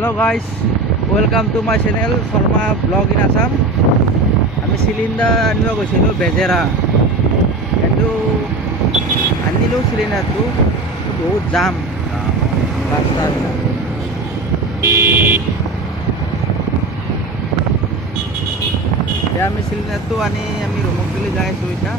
Hello guys, welcome to my channel Sharma Vlog in Assam. আমি সিলিন্ডাৰ আনিব গৈছিলোঁ বেজেৰা, কিন্তু আনিলোঁ সিলিন্ডাৰটো বহুত জাম ৰাস্তাত। এতিয়া আমি সিলিন্ডাৰটো আনি আমি ৰুমত গ'লে যাই আছোঁ এতিয়া।